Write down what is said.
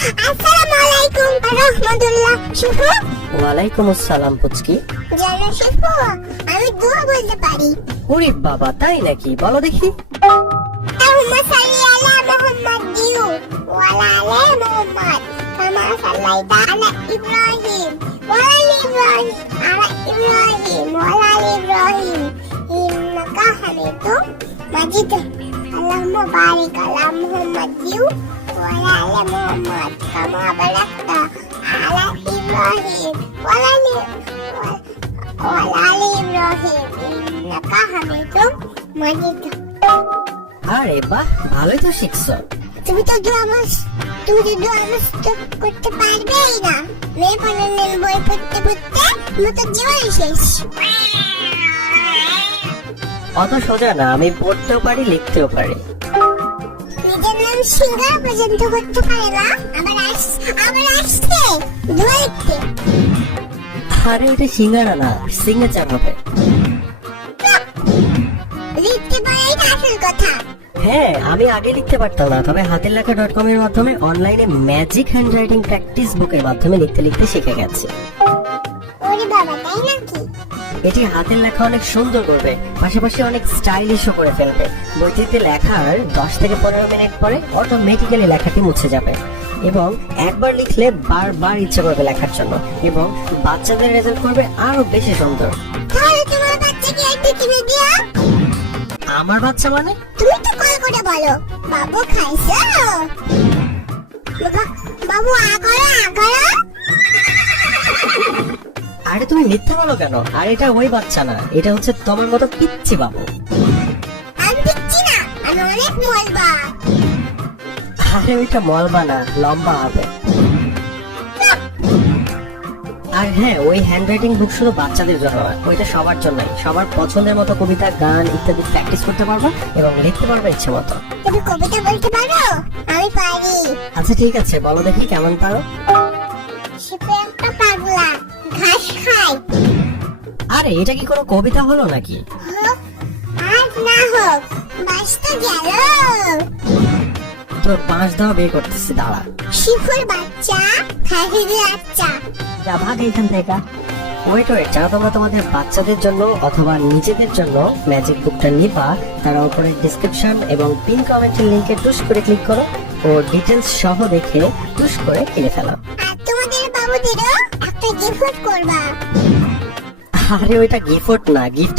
আসসালামু আলাইকুম রাহমাতুল্লাহ। শিফু, ওয়ালাইকুম আসসালাম পুচকি। জানো শিফু, আমি দোয়া বলতে পারি। ওরে বাবা, তাই নাকি? বলো দেখি। আল্লাহুম্মা সাল্লি আলা মুহাম্মাদ ওয়া আলা আলি মুহাম্মাদ কামা সাল্লাইতা আলা ইব্রাহিম ওয়া আলা ইব্রাহিম ওয়া আলা আলি ইব্রাহিম ইন্নাকা হামিদুম মাজিদ। আল্লাহুম্মা বারিক আলা মুহাম্মাদ ওয়া আলা আলি মুহাম্মাদ কামা বারাকতা আলা ইব্রাহিম ওয়া আলা আলি ইব্রাহিম ইন্নাকা হামিদুম মাজিদ। আরে বাহ, ভালোই তো শিখছো। তুমি তো দোয়া করতে পারবেই না। মেয়ে পড়ালেন বই পড়তে মতো জীবন শেষ। অত সোজা না, আমি পড়তেও পারি, লিখতেও পারি। নিজের নাম সিঙ্গার পর্যন্ত করতে পারে না, আবার আসছে দোয়া লিখতে। আরে ওইটা সিঙ্গারা না, সিগনেচার হবে। লিখতে পারাই না আসল কথা। হ্যাঁ, আমি আগে লিখতে পারতাম না, তবে হাতের লেখা .com এর মাধ্যমে অনলাইনে ম্যাজিক হ্যান্ডরাইটিং প্র্যাকটিস বুকের মাধ্যমে লিখতে লিখতে শিখে গেছি। ওরে বাবা, তাই নাকি? এটি হাতের লেখা অনেক সুন্দর করবে, পাশাপাশি অনেক স্টাইলিশও করে ফেলবে। বইটিতে লেখার 10 থেকে 15 মিনিট পরে অটোমেটিক্যালি লেখাটি মুছে যাবে এবং একবার লিখলে বারবার ইচ্ছে করবে লেখার জন্য, এবং বাচ্চাদের রেজাল্ট করবে আরো বেশি সুন্দর। তাহলে তোমার বাচ্চাকে একটু কিনে দিও। আমার বাচ্চা মানে? তুমি তো কল করে বলো, বাবু খাইছো? বাবু আগরা। আরে তুমি মিথ্যা বলো কেন? আর এটা ওই বাচ্চা না, এটা হচ্ছে তোমার মতো পিচ্চি বাবু। আমি দিচ্ছি না, আমি অনেক মলবা। আরে ওইটা মলবা না, লম্বা হবে। আর হ্যাঁ, ওই হ্যান্ডরাইটিং বুক শুধু বাচ্চাদের জন্য নয়, ওইটা সবার জন্যই। সবার পছন্দের মতো কবিতা, গান ইত্যাদি প্র্যাকটিস করতে পারবা এবং লিখতে পারবা ইচ্ছে মতো। তুমি কবিতা বলতে পারো? আমি পারি। আচ্ছা ঠিক আছে, বলো দেখি কেমন পারো। শিপে একটা পাগলা ঘাস খায়। আরে এটা কি কোনো কবিতা হলো নাকি? হোক আর না হোক, বাস তো গেল। তোর 5 দাও বের করতেছি, দাঁড়া। শিফুর বাচ্চা খাইয়ে দিয়ে আচ্ছা। যা ভাগ এইখান থেকে। ওয়েট, যারা তোমরা তোমাদের বাচ্চাদের জন্য অথবা নিজেদের জন্য ম্যাজিক বুকটা নিবা, তারা উপরে ডেসক্রিপশন এবং পিন কমেন্টের লিংকে টুস করে ক্লিক করো ও ডিটেলস সহ দেখে টুস করে কিনে ফেলো। আর তোমাদের বাবুদেরও একটা গিফট করবা। আরে ওইটা গিফট না, গিফট